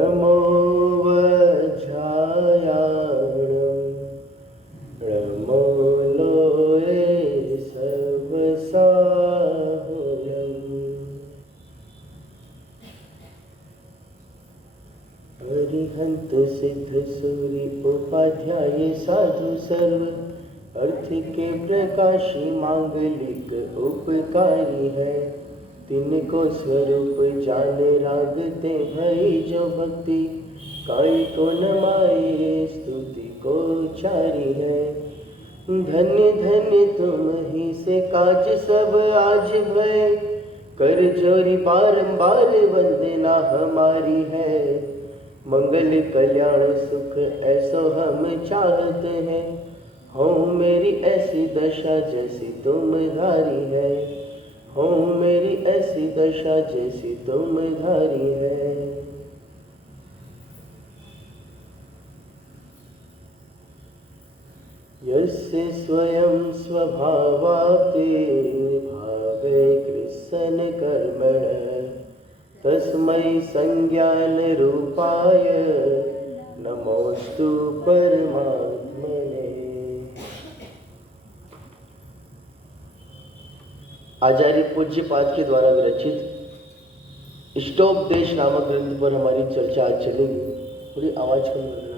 नमो वज्रायाणं नमो लोये सर्वसाहुल्यम्। अरिहंत सिद्ध सूरि उपाध्याय साधु सर्व अर्थ के प्रकाशी मांगलिक उपकारी है। तिनको स्वरूप जाने रागते भई जो भक्ति काई को नमाए स्तुति को चारी है। धन्य धन्य तुम ही से काज सब आज भय कर जोरी बारंबार वंदना हमारी है। मंगल कल्याण सुख ऐसो हम चाहते हैं हो मेरी ऐसी दशा जैसी तुम धारी है। हो मेरी ऐसी दशा जैसी तुम धारी है। यस्य स्वयं स्वभावाते भावे कृष्ण कर्मण तस्मै संज्ञान रूपाय नमोस्तु परमात्मने। आचार्य पूज्यपाद के द्वारा विरचित इष्टोपदेश नामक ग्रंथ पर हमारी चर्चा आज चलेगी। थोड़ी आवाज कम करना।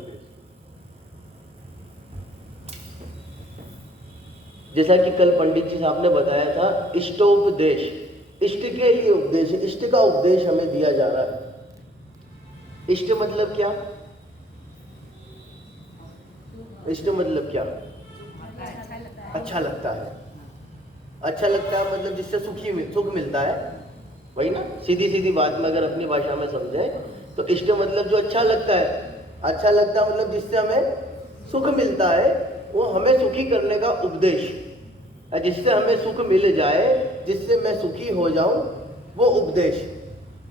जैसा कि कल पंडित जी साहब ने बताया था, इष्टोपदेश इष्ट के लिए उपदेश, इष्ट का उपदेश हमें दिया जा रहा है। इष्ट मतलब क्या? इष्ट मतलब क्या? अच्छा लगता है। अच्छा लगता है मतलब जिससे सुख मिलता है, वही ना। सीधी सीधी बात में अगर अपनी भाषा में समझे तो इष्ट मतलब जो अच्छा लगता है। अच्छा लगता है मतलब जिससे हमें सुख मिलता है, वो हमें सुखी करने का उपदेश, जिससे हमें सुख मिल जाए, जिससे मैं सुखी हो जाऊं, वो उपदेश,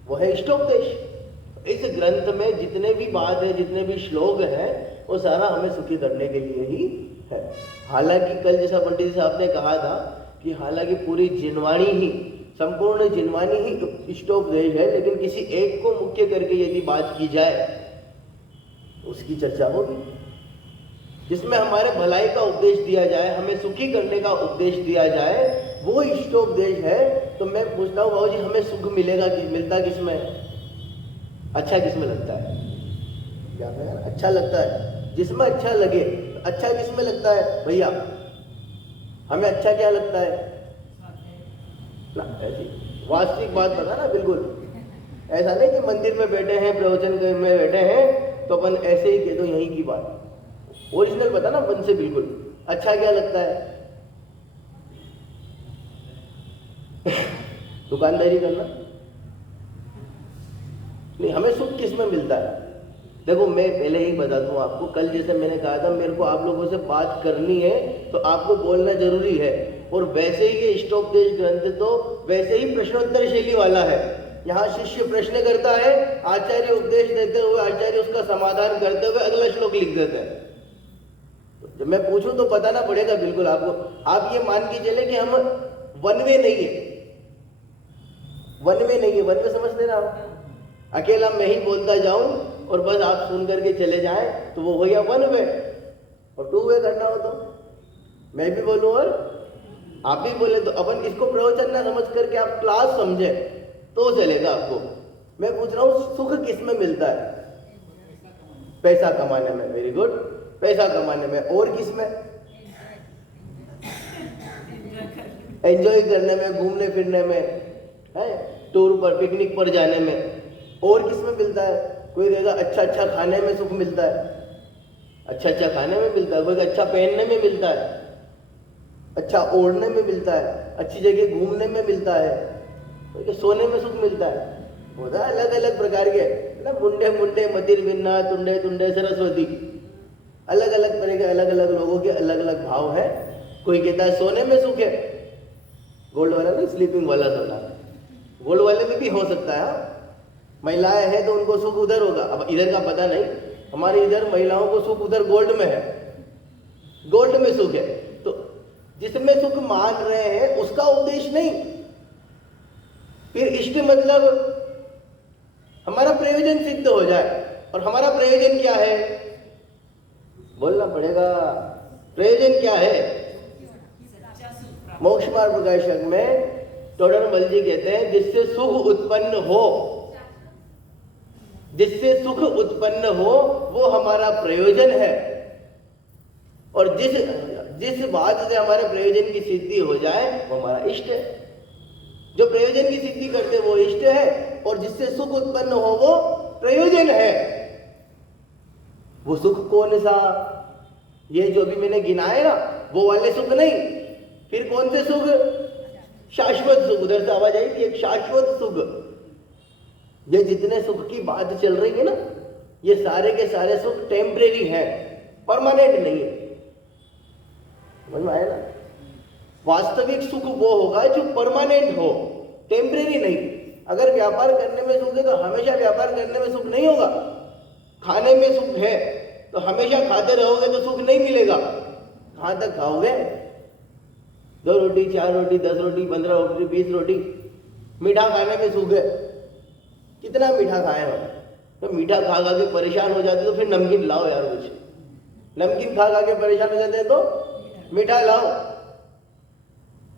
वो है इष्टोपदेश। इस ग्रंथ में जितने भी बात है, जितने भी श्लोक हैं, वो सारा हमें सुखी करने के लिए ही है। हालांकि कल जैसा पंडित जी साहब ने कहा था कि हालांकि पूरी जिनवाणी ही, संपूर्ण जिनवाणी ही इष्टोपदेश है, लेकिन किसी एक को मुख्य करके यदि बात की जाए उसकी चर्चा होगी, जिसमें हमारे भलाई का उपदेश दिया जाए, हमें सुखी करने का उपदेश दिया जाए, वो इष्टोपदेश है। तो मैं पूछता हूँ बाबूजी, हमें सुख मिलेगा मिलता किसमें? अच्छा किसमें लगता है? क्या है? अच्छा लगता है जिसमें अच्छा लगे। अच्छा किसमें लगता है भैया? हमें अच्छा क्या लगता है ना? ऐसी वास्तविक बात बता ना, बिल्कुल ऐसा नहीं कि मंदिर में बैठे हैं, प्रवचन में बैठे हैं तो अपन ऐसे ही कह दो यहीं की बात। ओरिजिनल बता ना मन से, बिल्कुल अच्छा क्या लगता है? दुकानदारी करना नहीं। हमें सुख किस में मिलता है? देखो मैं पहले ही बता दूं आपको, कल जैसे मैंने कहा था मेरे को आप लोगों से बात करनी है तो आपको बोलना जरूरी है। और वैसे ही ये इष्टोपदेश ग्रंथ तो वैसे ही प्रश्नोत्तर शैली वाला है। यहाँ शिष्य प्रश्न करता है, आचार्य उपदेश देते हुए, आचार्य उसका समाधान करते हुए अगला श्लोक लिख देते हैं। जब मैं पूछूं तो बताना पड़ेगा बिल्कुल आपको। आप ये मान के चले कि हम वन वे नहीं है। वन वे नहीं है, वन वे समझते ना आप? अकेला मैं ही बोलता जाऊं और बस आप सुन करके चले जाएं तो वो हो गया वन वे। और टू वे करना हो तो मैं भी बोलूं और आप भी बोले, तो अपन इसको प्रवचन ना समझ करके आप क्लास समझे तो चलेगा आपको। मैं पूछ रहा हूं सुख किस में मिलता है? पैसा कमाने में। वेरी गुड, पैसा कमाने में। और किस में? एंजॉय करने में, घूमने फिरने में, है टूर पर, पिकनिक पर जाने में। और किस में मिलता है? कोई कहेगा अच्छा अच्छा खाने में सुख मिलता है। अच्छा अच्छा खाने में मिलता है। कोई अच्छा पहनने में मिलता है, अच्छा ओढ़ने में मिलता है, अच्छी जगह घूमने में मिलता है, कोई सोने में सुख मिलता है। होता है अलग अलग प्रकार के ना, मुंडे मुंडे मतिर बिन्ना तुंडे तुंडे सरस्वती। अलग अलग तरह के, अलग अलग लोगों के अलग अलग भाव है। कोई कहता है सोने में सुख है, गोल्ड वाला नहीं, स्लीपिंग वाला सोना। गोल्ड वाले में भी हो सकता है। महिलाएं हैं तो उनको सुख उधर होगा। अब इधर का पता नहीं, हमारे इधर महिलाओं को सुख उधर गोल्ड में है, गोल्ड में सुख है। तो जिसमें सुख मान रहे हैं उसका उपदेश नहीं। फिर इष्ट मतलब हमारा प्रयोजन सिद्ध हो जाए। और हमारा प्रयोजन क्या है, बोलना पड़ेगा। प्रयोजन क्या है? मोक्ष मार्ग प्रकाशक में टोडरमल जी कहते हैं जिससे सुख उत्पन्न हो, जिससे सुख उत्पन्न हो वो हमारा प्रयोजन है। और जिस बात से हमारे प्रयोजन की सिद्धि हो जाए वो हमारा इष्ट है। जो प्रयोजन की सिद्धि करते वो इष्ट है, और जिससे सुख उत्पन्न हो वो प्रयोजन है। वो सुख कौन सा? ये जो भी मैंने गिनाए ना, वो वाले सुख नहीं। फिर कौन से सुख? शाश्वत सुख। उधर से आवाज आई थी, एक शाश्वत सुख। ये जितने सुख की बात चल रही है ना, ये सारे के सारे सुख टेम्परेरी है, परमानेंट नहीं है। समझ में आया ना? वास्तविक सुख वो होगा जो परमानेंट हो, टेम्परेरी नहीं। अगर व्यापार करने में सुख है तो हमेशा व्यापार करने में सुख नहीं होगा। खाने में सुख है तो हमेशा खाते रहोगे तो सुख नहीं मिलेगा। कहां तक खाओगे? 2 रोटी, 4 रोटी, 10 रोटी, 15 रोटी, 20 रोटी। मीठा खाने में सुख है, कितना मीठा खाए हम? तो मीठा खा खा के परेशान हो जाते तो फिर नमकीन लाओ यार कुछ। नमकीन खा खा के परेशान हो जाते हैं तो मीठा लाओ।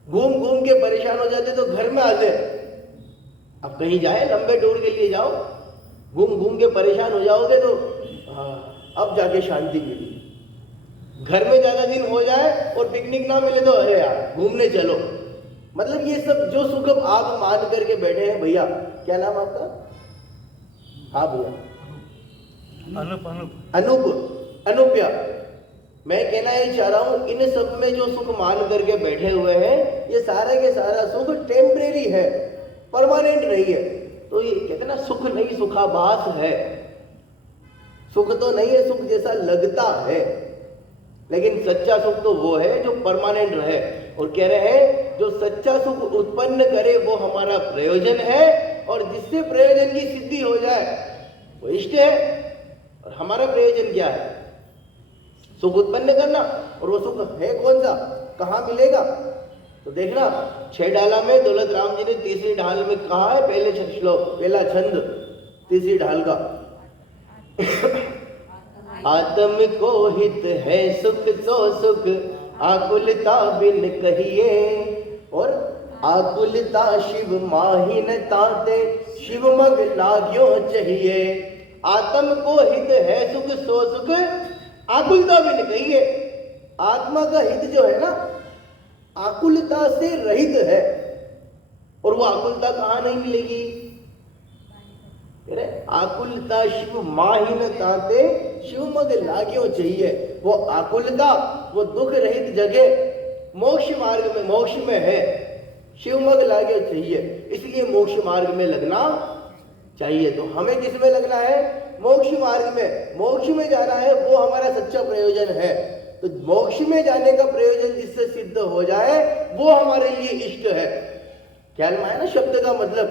घूम घूम के परेशान हो जाते तो घर में आते। अब कहीं जाए, लंबे टूर के लिए जाओ, घूम घूम के परेशान हो जाओगे तो अब जाके शांति मिली। घर में ज्यादा दिन हो जाए और पिकनिक ना मिले तो अरे यार घूमने चलो। मतलब ये सब जो सुख आप मान करके बैठे हैं। भैया क्या नाम आपका? हाँ भैया अनुप्या। मैं कहना ये चाह रहा हूं, इन सब में जो सुख मान करके बैठे हुए हैं ये सारे के सारा सुख टेम्परेरी है, परमानेंट नहीं है। तो ये कहते ना सुख नहीं सुखाभास है। सुख तो नहीं है, सुख जैसा लगता है, लेकिन सच्चा सुख तो वो है जो परमानेंट रहे। और कह रहे हैं जो सच्चा सुख उत्पन्न करे वो हमारा प्रयोजन है, और जिससे प्रयोजन की सिद्धि हो जाए वो इष्ट है। और हमारा प्रयोजन क्या है? सुख उत्पन्न करना। और वो सुख है कौन सा, कहाँ मिलेगा? तो देखना 6 डाला में दौलत राम जी ने तीसरी ढाल में कहा है, पहले श्लोक, पहला छंद तीसरी ढाल का। आत्म को हित है सुख सो सुख, आकुलता बिन कहिए। और आकुलता शिव माहिन ताते, शिव मग लाग्यो चाहिए। आत्म को हित है सुख सो सुख, आकुलता बिन कहिए। आत्मा का हित जो है ना, आकुलता से रहित है। और वो आकुलता कहाँ नहीं मिलेगी? आकुलता शिव माहिन ताते, शिव मग लाग्यो चाहिए। वो आकुलता, वो दुख रहित जगह मोक्ष मार्ग में, मोक्ष में है। शिव मग लाग्यो चाहिए, इसलिए मोक्ष मार्ग में लगना चाहिए। तो हमें किस में लगना है? मोक्ष मार्ग में। मोक्ष में जाना है, वो हमारा सच्चा प्रयोजन है। तो मोक्ष में जाने का प्रयोजन जिससे सिद्ध हो जाए वो हमारे लिए इष्ट है। ख्याल में आया ना शब्द का मतलब?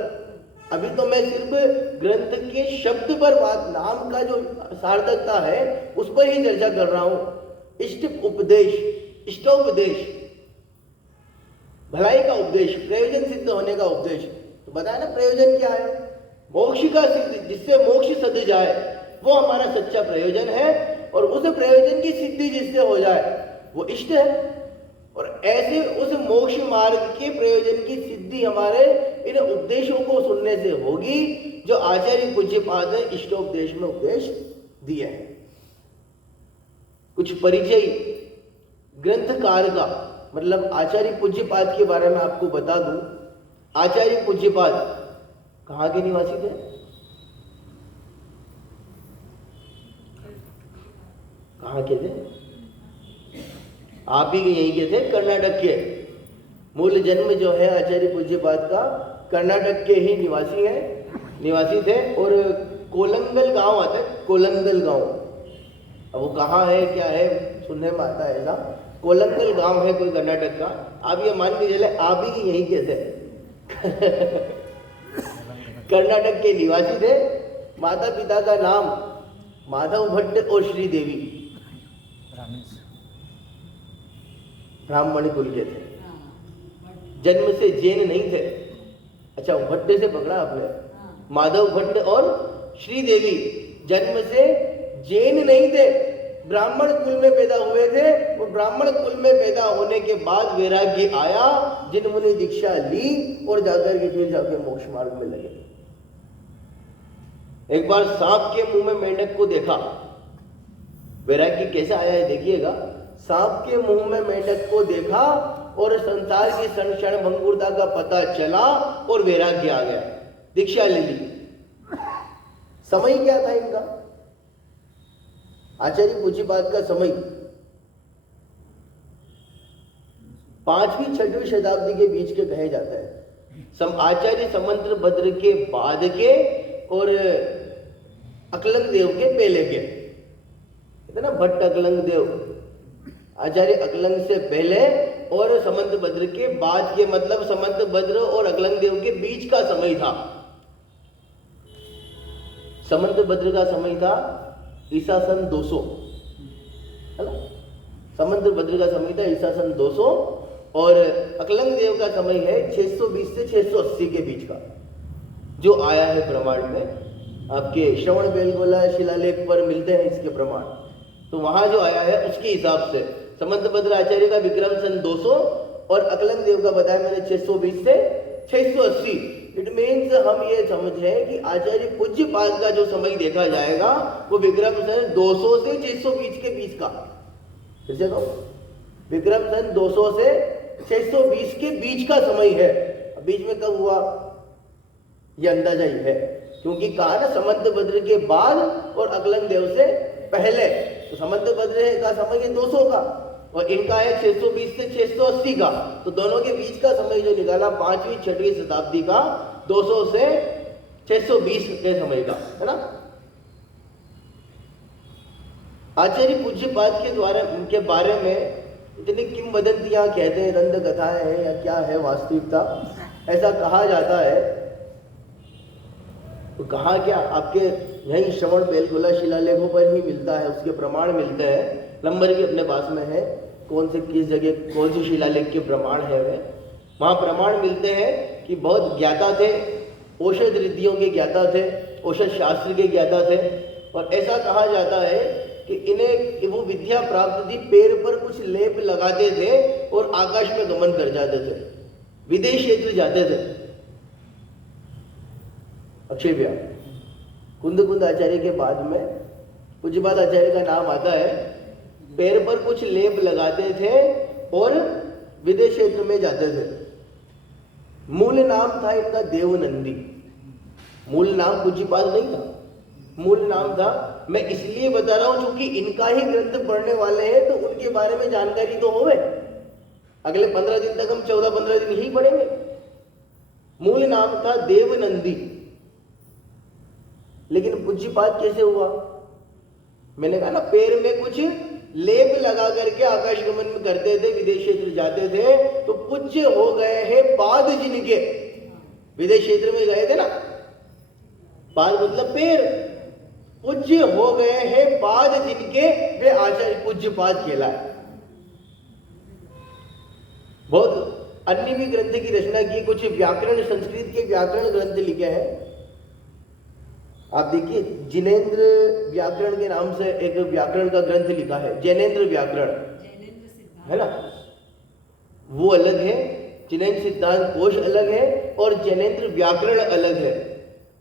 अभी तो मैं सिर्फ ग्रंथ के शब्द पर बात, नाम का जो सार्थकता है उस पर ही चर्चा कर रहा हूं। इष्ट उपदेश, इष्टोपदेश, भलाई का उपदेश, प्रयोजन सिद्ध होने का उपदेश। तो बताया ना प्रयोजन क्या है? मोक्ष का सिद्ध, जिससे मोक्ष सध जाए वो हमारा सच्चा प्रयोजन है। और उस प्रयोजन की सिद्धि जिससे हो जाए वो इष्ट है। और ऐसे उस मोक्ष मार्ग के प्रयोजन की सिद्धि हमारे इन उपदेशों को सुनने से होगी जो आचार्य पूज्यपाद ने इष्टोपदेश में उपदेश दिए हैं। कुछ परिचय ग्रंथकार का, मतलब आचार्य पूज्यपाद के बारे में आपको बता दूं। आचार्य पूज्यपाद कहाँ के निवासी थे? कहाँ के थे? आप ही के यहीं के थे, कर्नाटक के। मूल जन्म जो है आचार्य पूज्यपाद का कर्नाटक के ही निवासी थे। और कोलंगल गांव आता है, कोलंगल गांव। अब वो कहाँ है क्या है सुनने में आता है ना। कोलंगल गांव है कोई कर्नाटक का। आप ये मान के चले आप ही के यहीं के थे। कर्नाटक के निवासी थे। माता पिता का नाम माधव भट्ट और श्रीदेवी, ब्राह्मण कुल के थे। जन्म से जैन नहीं थे। अच्छा भट्ट से पकड़ा आपने? माधव भट्ट और श्रीदेवी जन्म से जैन नहीं थे, ब्राह्मण कुल में पैदा हुए थे और ब्राह्मण कुल में पैदा होने के बाद वैराग्य आया, जिन्होंने दीक्षा ली और जाकर के फिर जाकर मोक्ष मार्ग में लगे। एक बार सांप के मुंह में मेंढक को देखा, वैराग्य कैसा आया है देखिएगा। सांप के मुंह में मेंढक को देखा और संसार की क्षण भंगुरता का पता चला और वैराग्य आ गया, दीक्षा ले ली। समय क्या था इनका? आचार्य पूज्यपाद का समय 5वीं 6वीं शताब्दी के बीच के कहे जाता है। आचार्य समंत्र भद्र के बाद के और अकलंग देव के पहले के, ना भट्ट अकलंग देव, आचार्य अकलंग से पहले और समंत भद्र के बाद के, मतलब समंत भद्र और अकलंग देव के बीच का समय था। समंत भद्र का समय था ईसा सन 200, है ना। समंत भद्र का समय था ईसा सन 200 और अकलंग देव का समय है 620 से 680 के बीच का, जो आया है प्रमाण में। आपके श्रवण बेलगोला शिलालेख पर मिलते हैं इसके प्रमाण। तो वहां जो आया है उसके हिसाब से समंत भद्र आचार्य का विक्रम सन 200 और अकलंग देव का बताया मैंने 620 से 680। इट मीन्स हम ये समझें कि आचार्य पूज्यपाद का जो समय देखा जाएगा वो विक्रम सन 200 से 620 के बीच का। फिर से कहो, विक्रम सन 200 से 620 के बीच का समय है। बीच में कब हुआ ये अंदाजा ही है, क्योंकि कहा ना समंत भद्र के बाद और अकलंग देव से पहले। तो समंत भद्र का समय है 200 का और इनका है 620 से 680 का। तो दोनों के बीच का समय जो निकाला 5वीं 6वीं शताब्दी का, 200 से 620 के समय का, है ना। आचार्य पूज्यपाद के द्वारा उनके बारे में इतनी किंवदंतियां कहते हैं, दंत कथाएं हैं या क्या है वास्तविकता, ऐसा कहा जाता है। तो कहा क्या, आपके यही श्रवण बेलगोला शिलालेखों पर ही मिलता है, उसके प्रमाण मिलते हैं। नंबर भी अपने पास में है, कौन से किस जगह कौन सी शिलालेख के प्रमाण है वे, वहाँ प्रमाण मिलते हैं कि बहुत ज्ञाता थे, औषध रिद्धियों के ज्ञाता थे, औषध शास्त्र के ज्ञाता थे। और ऐसा कहा जाता है कि इन्हें वो विद्या प्राप्त थी, पैर पर कुछ लेप लगाते थे और आकाश में गमन कर जाते थे, विदेश क्षेत्र जाते थे। अक्षय व्यास कुंद कुंद आचार्य के बाद में पूज्यपाद आचार्य का नाम आता है, पैर पर कुछ लेप लगाते थे और विदेश क्षेत्र में जाते थे। मूल नाम था इनका देवनंदी, मूल नाम पूज्यपाद नहीं था, मूल नाम था। मैं इसलिए बता रहा हूं क्योंकि इनका ही ग्रंथ पढ़ने वाले हैं तो उनके बारे में जानकारी तो होवे। अगले 15 दिन तक हम 14-15 दिन यही पढ़ेंगे। मूल नाम था देवनंदी, लेकिन पूज्यपाद कैसे हुआ? मैंने कहा ना, पैर में कुछ लेप लगा करके आकाश गमन में करते थे, विदेश क्षेत्र जाते थे, तो पूज्य हो गए हैं पाद जिनके, विदेश क्षेत्र में गए थे ना, पाद मतलब पैर, पूज्य हो गए हैं पाद जिनके, वे आचार्य पूज्यपाद कहलाए। बहुत अन्य भी ग्रंथ की रचना की, कुछ व्याकरण, संस्कृत के व्याकरण ग्रंथ लिखे हैं। आप देखिए, जिनेन्द्र व्याकरण के नाम से एक व्याकरण का ग्रंथ लिखा है, जैनेन्द्र व्याकरण, है ना, वो अलग है, जिनेन्द्र सिद्धांत कोश अलग है और जैनेन्द्र व्याकरण अलग है।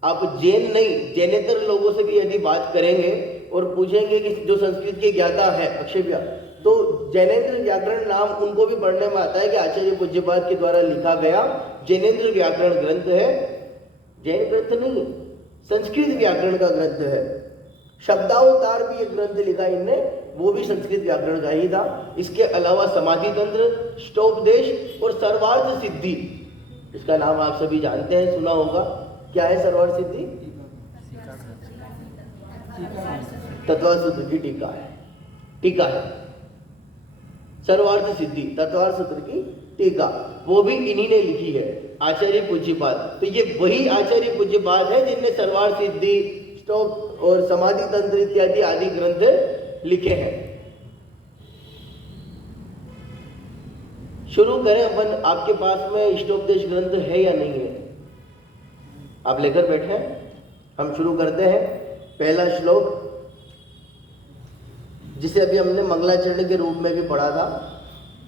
आप जैन नहीं, जैनेतर लोगों से भी यदि बात करेंगे और पूछेंगे कि जो संस्कृत के ज्ञाता है अक्षय व्यास, तो जैनेन्द्र व्याकरण नाम उनको भी पढ़ने में आता है कि आचार्य पूज्यपाद के द्वारा लिखा गया जैनेन्द्र व्याकरण ग्रंथ है। जैन ग्रंथ नहीं, संस्कृत व्याकरण का ग्रंथ है। शब्दावतार भी एक ग्रंथ लिखा इनने, वो भी संस्कृत व्याकरण का ही था। इसके अलावा समाधि तंत्र, ष्टोपदेश और सर्वार्थ सिद्धि, इसका नाम आप सभी जानते हैं, सुना होगा। क्या है सर्वार्थ सिद्धि? तत्वार्थ सूत्र की टीका है, टीका है सर्वार्थ सिद्धि, तत्वार्थ सूत्र की टीका, वो भी इन्हीं ने लिखी है, आचार्य पूज्यपाद। तो ये वही आचार्य पूज्यपाद है जिनने सर्वार्थ सिद्धि, स्टोप और समाधि तंत्र इत्यादि आदि ग्रंथ लिखे हैं। शुरू करें अपन। आपके पास में इष्टोपदेश ग्रंथ है या नहीं है? आप लेकर बैठे हैं, हम शुरू करते हैं। पहला श्लोक जिसे अभी हमने मंगलाचरण के रूप में भी पढ़ा था,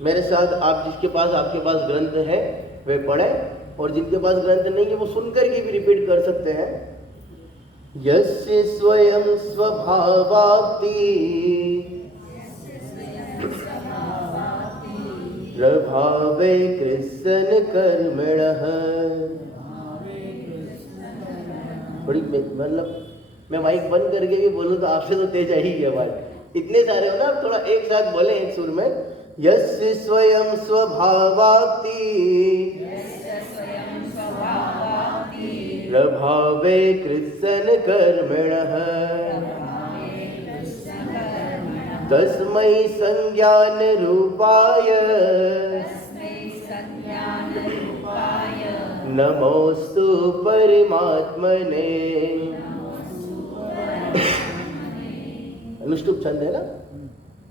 मेरे साथ आप जिसके पास आपके पास ग्रंथ है वे पढ़ें, और जिनके पास ग्रंथ नहीं है वो सुनकर के भी रिपीट कर सकते हैं। यस्य स्वयं स्वभावाप्ति प्रभावे कृष्ण कर्मणः। बड़ी मतलब मैं माइक बंद करके भी बोलूं तो आपसे तो तेज आएगी आवाज, इतने सारे हो ना, आप थोड़ा एक साथ बोले एक सुर में। यस्य स्वयं स्वभावाप्ति प्रभावे कृष्ण कर्मणः तस्मै संज्ञान रूपाय नमोस्तु परमात्मने। अनुष्टुप छंद है ना,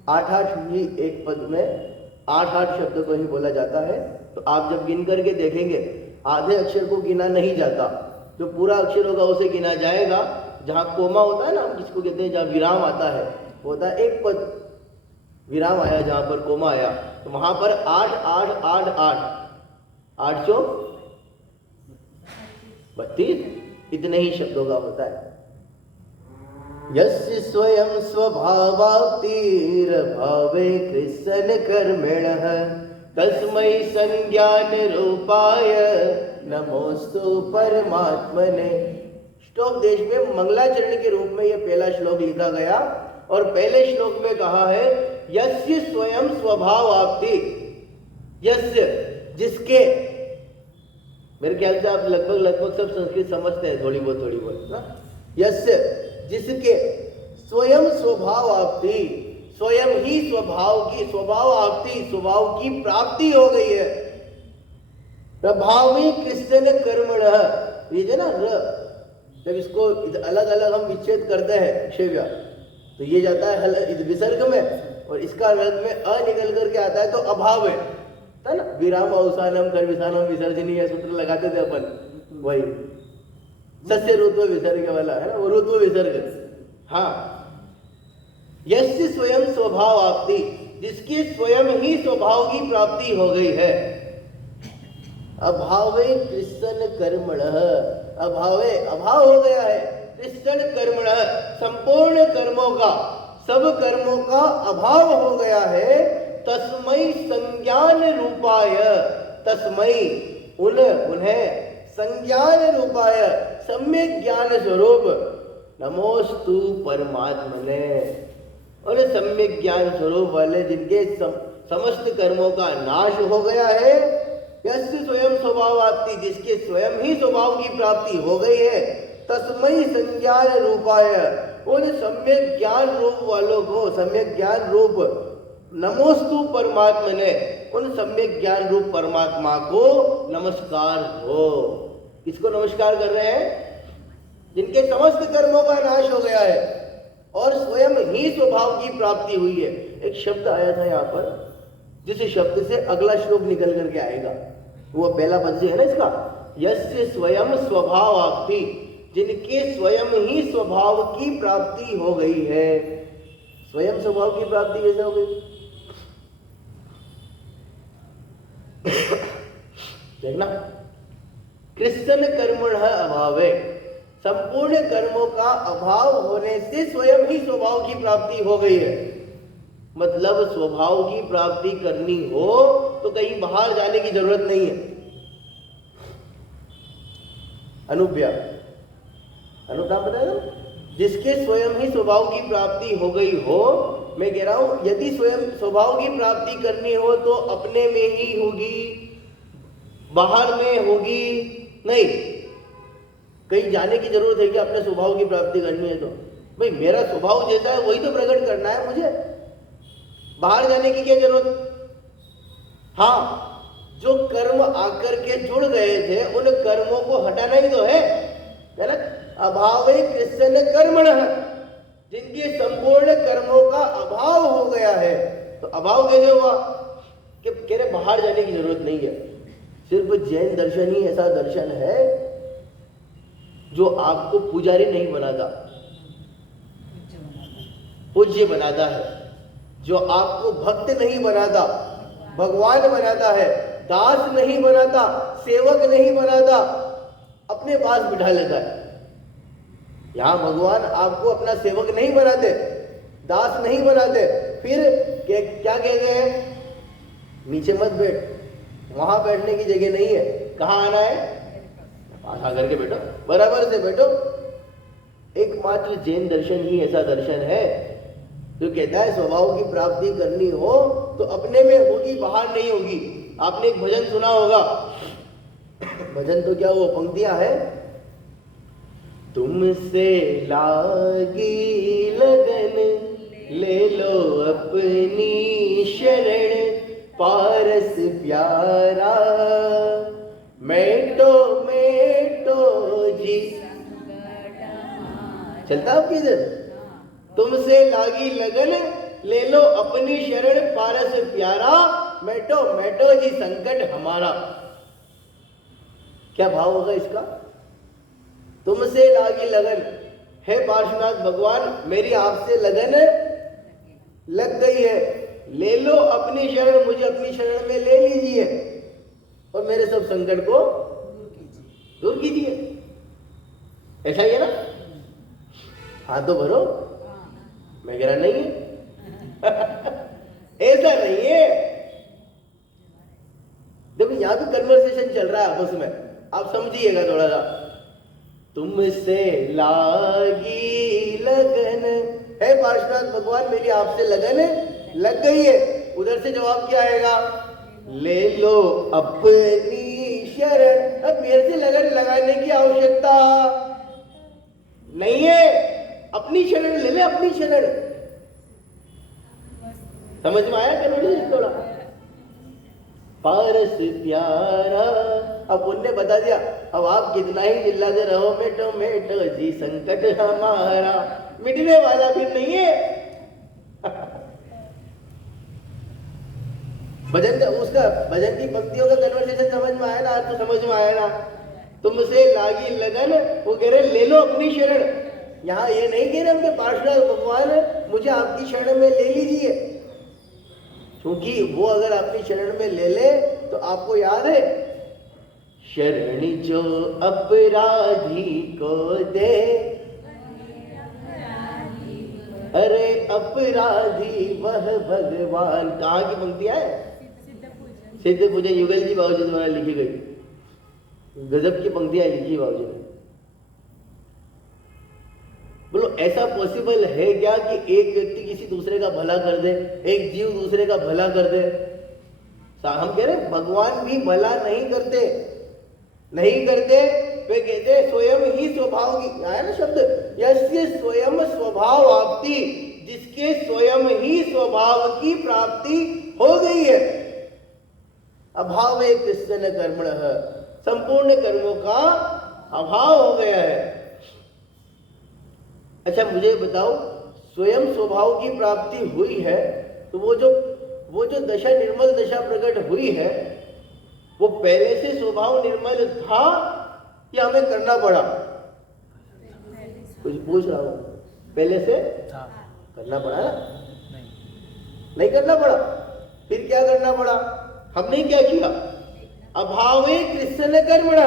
8-8 ही एक पद में 8-8 शब्द को ही बोला जाता है। तो आप जब गिन करके देखेंगे आधे अक्षर को गिना नहीं जाता, जो पूरा अक्षर होगा उसे गिना जाएगा। जहाँ कोमा होता है ना, हम किसको कहते हैं, जहाँ विराम आता है, होता है एक पद विराम आया, जहाँ पर कोमा आया तो वहां पर 8-8-8-8 832 इतने ही शब्दों का होता है। यस्य स्वयं स्वभावाप्तिर्भावे कृष्ण कर्मणः तस्मै संज्ञान रूपाय नमोस्तु परमात्मने। श्लोक देश में मंगलाचरण के रूप में यह पहला श्लोक लिखा गया, और पहले श्लोक में कहा है यस्य स्वयं स्वभावाप्ति। यस्य जिसके, मेरे ख्याल से आप लगभग सब संस्कृत समझते हैं थोड़ी बहुत ना। यस्य जिसके स्वयं स्वभाव आपती, स्वयं ही स्वभाव आपती, स्वभाव की प्राप्ति हो गई है। प्रभावी कृष्ण कर्मणः, ये जो ना जब इसको अलग अलग हम विच्छेद करते हैं शेव्या, तो ये जाता है विसर्ग में, और इसका रद में अ निकल करके आता है तो अभाव है ना। विराम अवसानम कर विसानम विसर्जनी, यह सूत्र लगाते थे अपन, वही सस्य ऋत्व विसर्ग वाला है ना, वो ऋत्व विसर्ग। हाँ, यस्य स्वयं स्वभाव आपती, जिसकी स्वयं ही स्वभाव की प्राप्ति हो गई है। अभावे कृष्ण कर्मणः, अभावे अभाव हो गया है, कृष्ण कर्मणः संपूर्ण कर्मों का, सब कर्मों का अभाव हो गया है। तस्मै संज्ञान रूपाय, तस्मै उन्हें संज्ञान रूपाय सम्यक ज्ञान स्वरूप नमोस्तु परमात्मने, और सम्यक ज्ञान स्वरूप वाले जिनके समस्त कर्मों का नाश हो गया है। यस्य स्वयं स्वभाव आपती, जिसके स्वयं ही स्वभाव की प्राप्ति हो गई है। तस्मै संज्ञान रूपाय, उन सम्यक ज्ञान रूप वालों को, सम्यक ज्ञान रूप नमोस्तु परमात्मने, उन सम्यक ज्ञान रूप परमात्मा को नमस्कार हो। किसको नमस्कार कर रहे हैं? जिनके समस्त कर्मों का नाश हो गया है और स्वयं ही स्वभाव की प्राप्ति हुई है। एक शब्द आया था यहाँ पर, जिस शब्द से अगला श्लोक निकल करके आएगा, वो पहला पद से है ना इसका, यस्य स्वयं स्वभाव आपती, जिनके स्वयं ही स्वभाव की प्राप्ति हो गई है। स्वयं स्वभाव की प्राप्ति कैसे हो गई? देखना, कृष्ण कर्मणः अभावे, संपूर्ण कर्मों का अभाव होने से स्वयं ही स्वभाव की प्राप्ति हो गई है। मतलब स्वभाव की प्राप्ति करनी हो तो कहीं बाहर जाने की जरूरत नहीं है। अनुदान बताया, जिसके स्वयं ही स्वभाव की प्राप्ति हो गई हो। मैं कह रहा हूं, यदि स्वयं स्वभाव की प्राप्ति करनी हो तो अपने में ही होगी, बाहर में होगी नहीं। कहीं जाने की जरूरत है कि अपने स्वभाव की प्राप्ति करनी है तो भाई मेरा स्वभाव जैसा है वही तो प्रकट करना है मुझे, बाहर जाने की क्या जरूरत। हाँ, जो कर्म आकर के जुड़ गए थे उन कर्मों को हटाना ही तो है ना। अभावे कृष्ण कर्मणः, जिनके संपूर्ण कर्मों का अभाव हो गया है। तो अभाव कैसे हुआ कि कह रहे बाहर जाने की जरूरत नहीं है। सिर्फ जैन दर्शन ही ऐसा दर्शन है जो आपको पुजारी नहीं बनाता, पूज्य बनाता है। जो आपको भक्त नहीं बनाता, भगवान बनाता है। दास नहीं बनाता, सेवक नहीं बनाता, अपने पास बिठा लेता है। यहां भगवान आपको अपना सेवक नहीं बनाते, दास नहीं बनाते। फिर क्या कहते हैं? नीचे मत बैठ, वहां बैठने की जगह नहीं है। कहां आना है? पास आकर के बैठो, बराबर से बैठो। एकमात्र जैन दर्शन ही ऐसा दर्शन है जो कहता है स्वभाव की प्राप्ति करनी हो तो अपने में होगी, बाहर नहीं होगी। आपने एक भजन सुना होगा, भजन तो क्या वो पंक्तियां है, तुमसे लागी लगन ले लो अपनी शरण, पारस प्यारा मेटो मेटो जी। चलता आपकी इधर, तुमसे लागी लगन ले लो अपनी शरण, पारस प्यारा मेटो मेटो जी संकट हमारा। क्या भाव होगा इसका? तुमसे लागी लगन, हे पार्श्वनाथ भगवान मेरी आपसे लगन लग गई है, ले लो अपनी शरण, मुझे अपनी शरण में ले लीजिए और मेरे सब संकट को दूर कीजिए। ऐसा ही है ना? हाथ तो भरो, मैं कह रहा नहीं है ऐसा नहीं है। देखो यहां भी कन्वर्सेशन चल रहा है आपस में, आप समझिएगा थोड़ा सा। तुमसे लागी लगन, हे पार्श्वनाथ भगवान मेरी आपसे लगन लग गई है। उधर से जवाब क्या आएगा? ले लो अपनी शरण। अब मेरे से लगन लगाने की आवश्यकता नहीं है, अपनी शरण ले ले, अपनी शरण। समझ में आया कन्वर्सेशन थोड़ा? पारस प्यारा, अब उनने बता दिया। अब आप कितना ही चिल्लाते रहो मेटो मेटो जी संकट हमारा, मिटने वाला भी नहीं है। भजन का उसका भजन की पंक्तियों का कन्वर्सेशन समझ में आया ना? आज तो समझ में आया ना? तुमसे लागी लगन, वो कह रहे ले लो अपनी शरण। यहाँ ये नहीं कह रहे उनके पार्षद भगवान मुझे आपकी शरण में ले लीजिए, क्योंकि वो अगर अपनी शरण में ले ले तो आपको याद है, शरण जो अपराधी को दे, अरे अपराधी वह भगवान। कहाँ की पंक्तियां है? सिद्ध पूजन युगल जी बाबूजी द्वारा लिखी गई, गजब की पंक्तियां लिखी बाबूजी ने। बोलो ऐसा पॉसिबल है क्या कि एक व्यक्ति किसी दूसरे का भला कर दे, एक जीव दूसरे का भला कर दे? हम कह रहे भगवान भी भला नहीं करते, नहीं करते। वे कहते स्वयं ही स्वभाव की, आया ना शब्द, यस्य स्वयं स्वभाव आपती, जिसके स्वयं ही स्वभाव की प्राप्ति हो गई है। अभाव कृष्ण कर्मण, संपूर्ण कर्मों का अभाव हो गया है। अच्छा मुझे बताओ, स्वयं स्वभाव की प्राप्ति हुई है तो वो जो दशा निर्मल दशा प्रकट हुई है, वो पहले से स्वभाव निर्मल था या हमें करना पड़ा? कुछ पूछ रहा हूं, पहले से था, करना पड़ा ना? नहीं करना पड़ा। फिर क्या करना पड़ा? हमने क्या किया? अभावे कृष्ण कर्मण,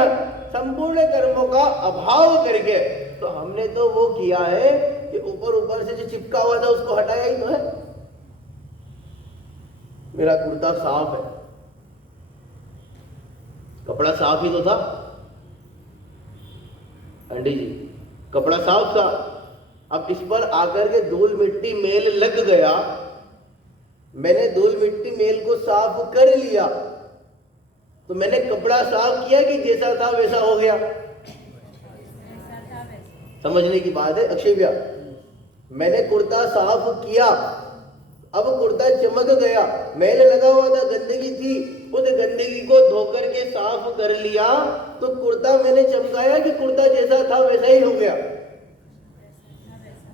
संपूर्ण कर्मों का अभाव करके तो हमने तो वो किया है कि ऊपर से जो चिपका हुआ था उसको हटाया ही तो है। मेरा कुर्ता साफ है, कपड़ा साफ ही तो था अंडी जी, कपड़ा साफ था। अब इस पर आकर के धूल मिट्टी मेल लग गया, मैंने धूल मिट्टी मेल को साफ कर लिया तो मैंने कपड़ा साफ किया कि जैसा था वैसा हो गया? समझने की बात है अक्षय भैया। मैंने कुर्ता साफ किया, अब कुर्ता चमक गया, मैल लगा हुआ था, गंदगी थी, उस गंदगी को धोकर के साफ कर लिया तो कुर्ता मैंने चमकाया कि कुर्ता जैसा था वैसा ही हो गया?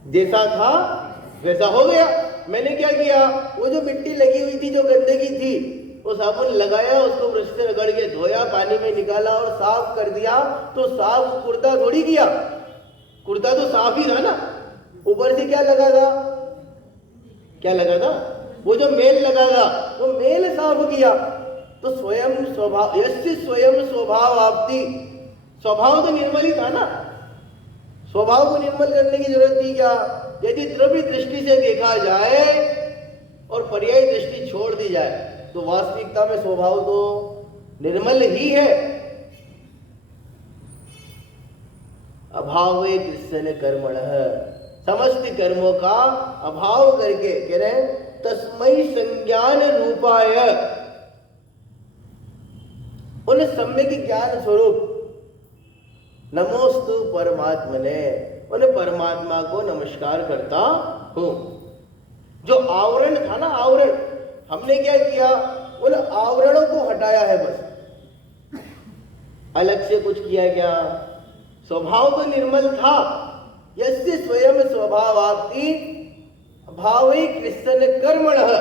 जैसा था वैसा हो गया। मैंने क्या किया? वो जो मिट्टी लगी हुई थी, जो गंदगी थी, वो साबुन लगाया, उसको ब्रश से रगड़ के धोया, पानी में निकाला और साफ कर दिया, तो साफ कुर्ता थोड़ी किया, कुर्ता तो साफ ही था ना, ऊपर से क्या लगा था, क्या लगा था, वो जो मेल लगा था वो मेल साफ किया। तो स्वयं स्वभाव, यस्य स्वयं स्वभाव आपती, स्वभाव तो निर्मल ही था ना, स्वभाव को निर्मल करने की जरूरत थी क्या? यदि द्रव्य दृष्टि से देखा जाए और पर्यायी दृष्टि छोड़ दी जाए तो वास्तविकता में स्वभाव तो निर्मल ही है। अभावे कृष्ण कर्मणः, समस्त कर्मों का अभाव करके कह रहे हैं तस्मै संज्ञान रूपाय, उन सम्यक ज्ञान स्वरूप नमोस्तु परमात्मने, उन परमात्मा को नमस्कार करता हूं। जो आवरण था ना, आवरण, हमने क्या किया, उन आवरणों को हटाया है, बस अलग से कुछ किया क्या? स्वभाव तो निर्मल था, यस्य स्वयं स्वभाव आपती भावे कृष्ण कर्मणः,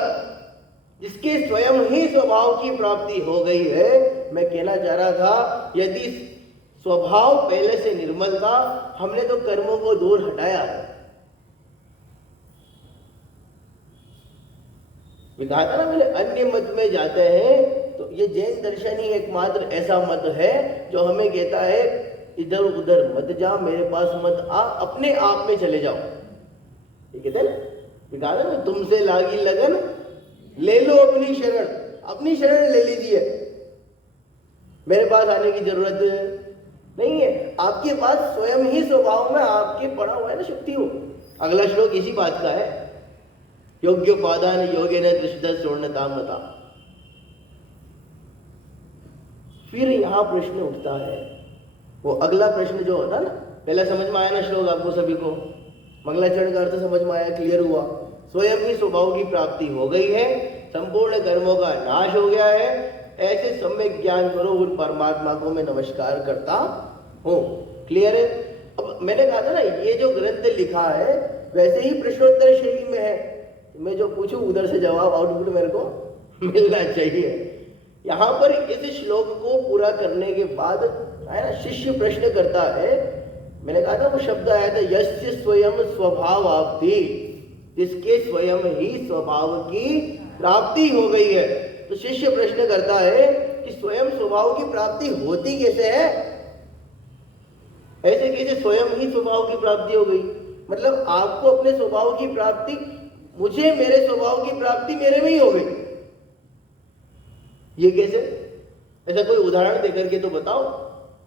जिसके स्वयं ही स्वभाव की प्राप्ति हो गई है। मैं कहना चाह रहा था यदि स्वभाव पहले से निर्मल था, हमने तो कर्मों को दूर हटाया है। कहा था ना मैंने, अन्य मत में जाते हैं तो ये जैन दर्शन ही एकमात्र ऐसा मत है जो हमें कहता है इधर उधर मत जा, मेरे पास मत आ, अपने आप में चले जाओ। ये कहते हैं ना, कहा ना तुमसे लागी लगन ले लो अपनी शरण, अपनी शरण ले लीजिए, मेरे पास आने की जरूरत नहीं है। आपके पास स्वयं ही स्वभाव में आपके पड़ा हुआ है ना शक्ति हो। अगला श्लोक इसी बात का है, योग्योपादान योगेन दृष्टः स्वर्णतामता। फिर यहां प्रश्न उठता है, वो अगला प्रश्न जो होता ना, पहला समझ में आया ना श्लोक आपको सभी को, मंगलाचरण का अर्थ समझ में आया, क्लियर हुआ। स्वयं ही स्वभाव की प्राप्ति हो गई है, संपूर्ण कर्मों का नाश हो गया है, ऐसे सम्यक ज्ञान करो उन परमात्मा को मैं नमस्कार करता हूं। क्लियर है? अब मैंने कहा था ना, ये जो ग्रंथ लिखा है वैसे ही प्रश्नोत्तर शैली में है, मैं जो पूछूं उधर से जवाब आउटपुट मेरे को मिलना चाहिए। यहाँ पर इस श्लोक को पूरा करने के बाद है ना, शिष्य प्रश्न करता है, मैंने कहा था वो शब्द आया था यस्य स्वयं स्वभाव आपती, जिसके स्वयं ही स्वभाव की प्राप्ति हो गई है। तो शिष्य प्रश्न करता है कि स्वयं स्वभाव की प्राप्ति होती कैसे है? ऐसे कैसे स्वयं ही स्वभाव की प्राप्ति हो गई? मतलब आपको अपने स्वभाव की प्राप्ति, मुझे मेरे स्वभाव की प्राप्ति मेरे में ही हो गई, ये कैसे? ऐसा कोई उदाहरण देकर के तो बताओ,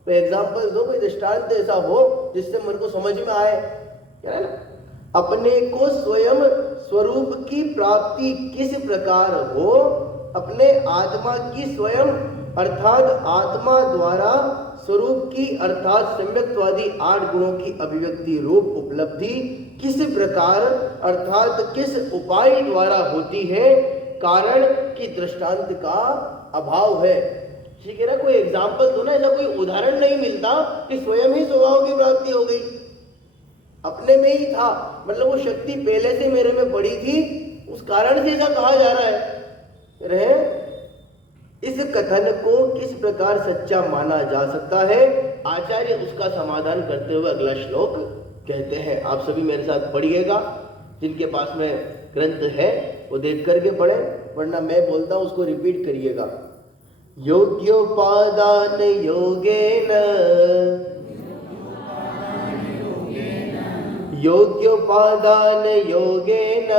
कोई एग्जाम्पल दो, कोई दृष्टांत ऐसा हो जिससे मन को समझ में आए। क्या है ना, अपने को स्वयं स्वरूप की प्राप्ति किस प्रकार हो, अपने आत्मा की स्वयं अर्थात आत्मा द्वारा स्वरूप की अर्थात सम्यक्त्वादी 8 गुणों की अभिव्यक्ति रूप उपलब्धि किस प्रकार अर्थात किस उपाय द्वारा होती है, कारण की दृष्टांत का अभाव है। ठीक है ना, कोई एग्जाम्पल दो ना, ऐसा कोई उदाहरण नहीं मिलता कि स्वयं ही स्वभाव की प्राप्ति हो गई, अपने में ही था, मतलब वो शक्ति पहले से मेरे में पड़ी थी, उस कारण से ऐसा कहा जा रहा है। रहे इस कथन को किस प्रकार सच्चा माना जा सकता है, आचार्य उसका समाधान करते हुए अगला श्लोक कहते हैं। आप सभी मेरे साथ पढ़िएगा, जिनके पास में ग्रंथ है वो देख करके पढ़े, वरना मैं बोलता हूं उसको रिपीट करिएगा। योग्योपादान योगेन, योग्योपादान योगेन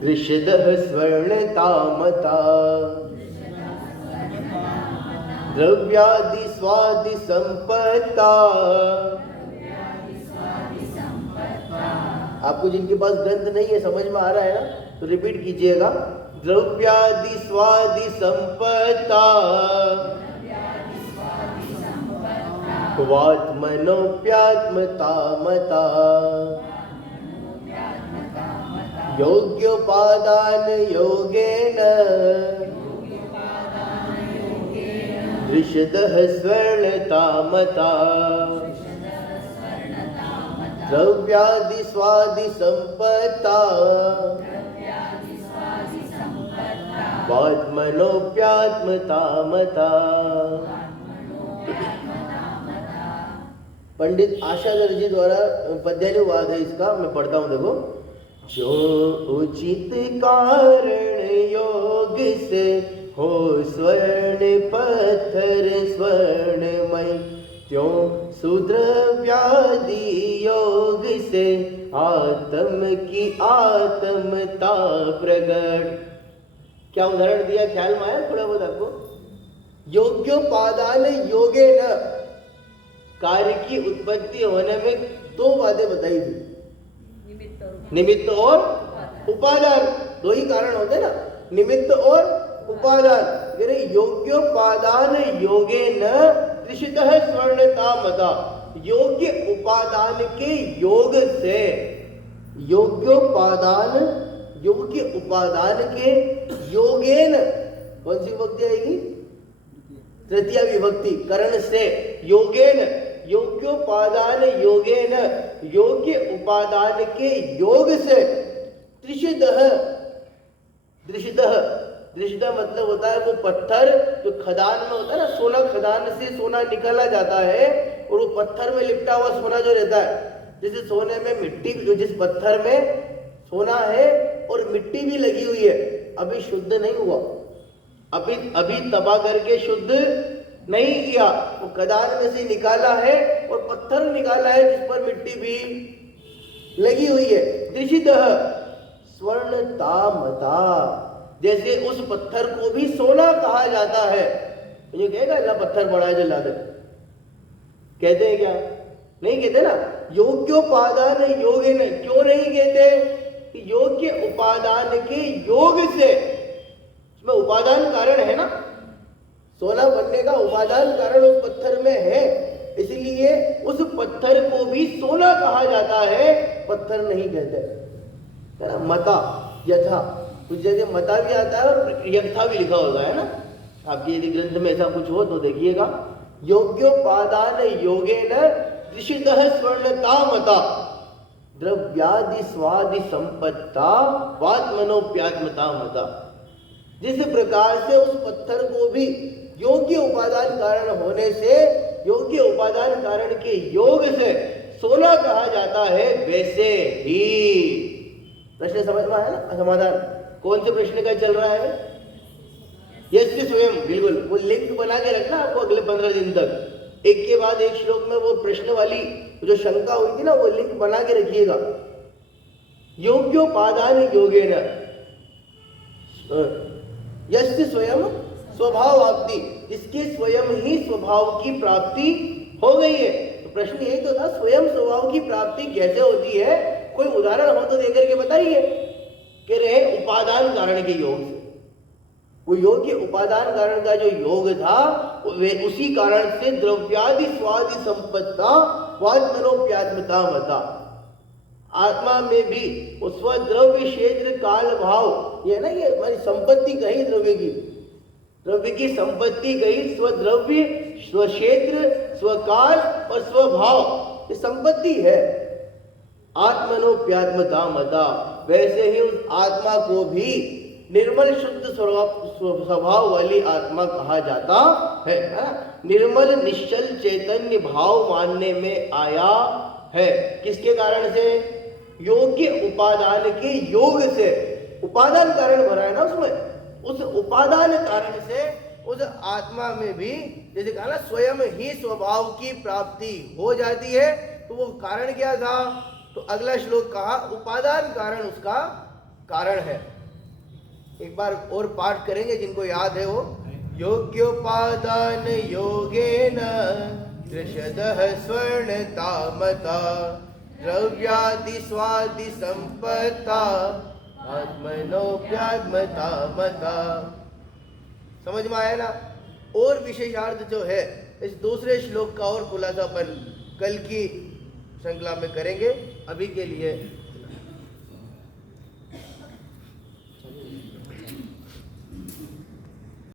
ऋषदः स्वर्णतामता द्रव्यादि स्वादि संपत्ता। आपको जिनके पास ग्रंथ नहीं है, समझ में आ रहा है ना, तो रिपीट कीजिएगा। द्रव्यादि स्वादि संपत्ता वात्मनोप्यात्मतामता योग्योपादान योगेन ऋषदः स्वर्णतामता द्रव्यादि स्वादि संपत्ता वात्मनोऽप्यात्मता मता। पंडित आशा दर्जी द्वारा पद्यानुवाद है इसका, मैं पढ़ता हूँ, देखो। जो उचित कारण योग से हो स्वर्ण पत्थर स्वर्णमय, त्यों सुद्रव्यादि योग से आत्म की आत्मता प्रगट। क्या उदाहरण दिया, ख्याल में आया थोड़ा बहुत आपको? योग्योपादान योगे न, कार्य की उत्पत्ति होने में दो बातें बताई थी, निमित्त और उपादान। दो ही कारण होते ना, निमित्त और उपादान। योग्योपादान योगे न त्रिषितः स्वर्णता मता। योग्य उपादान के योग से, योग्योपादान, योग्य उपादान के योगेन, कौन सी विभक्ति आएगी? तृतीया विभक्ति, करण से। योगेन, योग्योपादान योगेन, योग्य उपादान के योग से, त्रिषितः, त्रिषितः, त्रिषितः मतलब होता है वो पत्थर जो खदान में होता है ना, सोना, खदान से सोना निकाला जाता है और वो पत्थर में लिपटा हुआ सोना जो रहता है, जैसे सोने में मिट्टी, जिस पत्थर में सोना है और मिट्टी भी लगी हुई है, अभी शुद्ध नहीं हुआ, अभी तबा करके शुद्ध नहीं किया, वो खदान में से निकाला है और पत्थर निकाला है जिस पर मिट्टी भी लगी हुई है। त्रिषितः स्वर्णता मता, जैसे उस पत्थर को भी सोना कहा जाता है। मुझे कहेगा अल्लाह पत्थर बड़ा है जो ला दे, कहते हैं क्या? नहीं कहते ना। योग्योपादान योगे न, क्यों नहीं कहते? कि योग्य उपादान के योग से, उसमें उपादान कारण है ना, सोना बनने का उपादान कारण उस पत्थर में है, इसलिए उस पत्थर को भी सोना कहा जाता है, पत्थर नहीं कहते, है ना। मता, यथा, कुछ जगह मता भी आता है और यथा भी लिखा होगा, है ना। आपके यदि ग्रंथ में ऐसा कुछ हो तो देखिएगा। योग्योपादान योगेन त्रिषितः स्वर्णता मता, द्रव्यादि स्वादि संपत्ता वात्मनोप्यात्मता मता। जिस प्रकार से उस पत्थर को भी योग्य उपादान कारण होने से, योग्य उपादान कारण के योग से सोना कहा जाता है, वैसे ही। प्रश्न समझ में आया ना? समाधान कौन से प्रश्न का चल रहा है? यश स्वयं, बिल्कुल। वो लिंक बना के रखना आपको अगले 15 दिन तक, एक के बाद एक श्लोक में वो प्रश्न वाली जो शंका हुई थी ना, वो लिंक बना के रखिएगा। योग्योपादान योगेन यस्य स्वयं स्वभाव प्राप्ति, इसके स्वयं ही स्वभाव की प्राप्ति हो गई है। तो प्रश्न यही तो था, स्वयं स्वभाव की प्राप्ति कैसे होती है? कोई उदाहरण हो तो देकर के बताइए। कह रहे उपादान कारण के योग से, वो योग्य उपादान कारण का जो योग था, वे उसी कारण से द्रव्यादि स्वादि संपत्ता वात्मनोप्यात्मता मता। आत्मा में भी वो स्वद्रव्य क्षेत्र काल भाव, ये ना, ये हमारी संपत्ति कही द्रव्य की, द्रव्य की संपत्ति कही, स्वद्रव्य, स्वक्षेत्र, स्वकाल और स्वभाव, ये संपत्ति है। आत्मनोप्यात्मता मता, वैसे ही उस आत्मा को भी निर्मल शुद्ध स्वभाव वाली आत्मा कहा जाता है। निर्मल निश्चल चैतन्य भाव मानने में आया है, किसके कारण से? योग्य उपादान के योग से। उपादान कारण भरा है ना उसमें, उस उपादान कारण से उस आत्मा में भी, जैसे कहा ना, स्वयं ही स्वभाव की प्राप्ति हो जाती है। तो वो कारण क्या था? तो अगला श्लोक कहा उपादान कारण उसका कारण है। एक बार और पाठ करेंगे जिनको याद है वो। योग्योपादान योगेन त्रिषदः स्वर्णता मता, द्रव्यादि स्वादि संपत्ता आत्मनोप्यात्मता मता। समझ में आया ना? और विशेषार्थ जो है इस दूसरे श्लोक का और खुलासापन कल की श्रृंखला में करेंगे। अभी के लिए